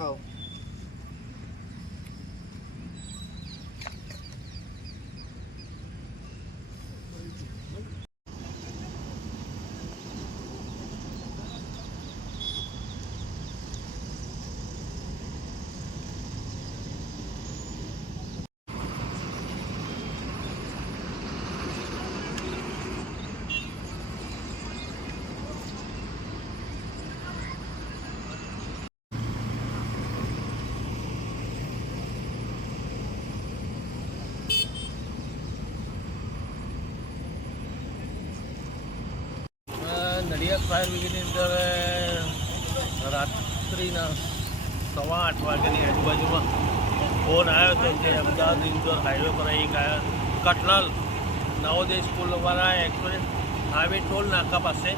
Oh. Fire બ્રિગેડની અંદર રાત્રિના સવા આઠ વાગ્યાની આજુબાજુમાં ફોન આવ્યો હતો કે અમદાવાદ ઇન્દોર હાઈવે પર એક કટલાલ નવોદય સ્કૂલવાળા એક્સપ્રેસ હાઈવે ટોલ નાકા પાસે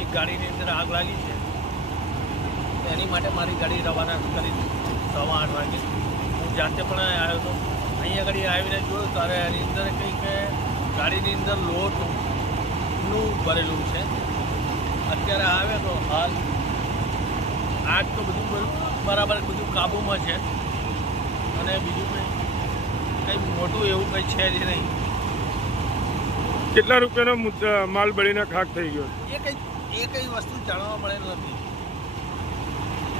એક ગાડીની અંદર આગ લાગી છે. એની માટે મારી ગાડી રવાના કરી સવા આઠ વાગે. હું જાતે પણ આવ્યો હતો અહીંયા આગળ આવીને જોયું ત્યારે એની અંદર કંઈક, ગાડીની અંદર લોટનું ભરેલું છે. અત્યારે આવે તો હાલ આજ તો બધું બરાબર બધું કાબૂમાં છે. અને બીજું કંઈ કંઈ મોટું એવું કંઈ છે જ નહીં. કેટલા રૂપિયાનો માલ બળીને ખાક થઈ ગયો? એ કંઈ એ કંઈ વસ્તુ જાણવા મળેલ નથી.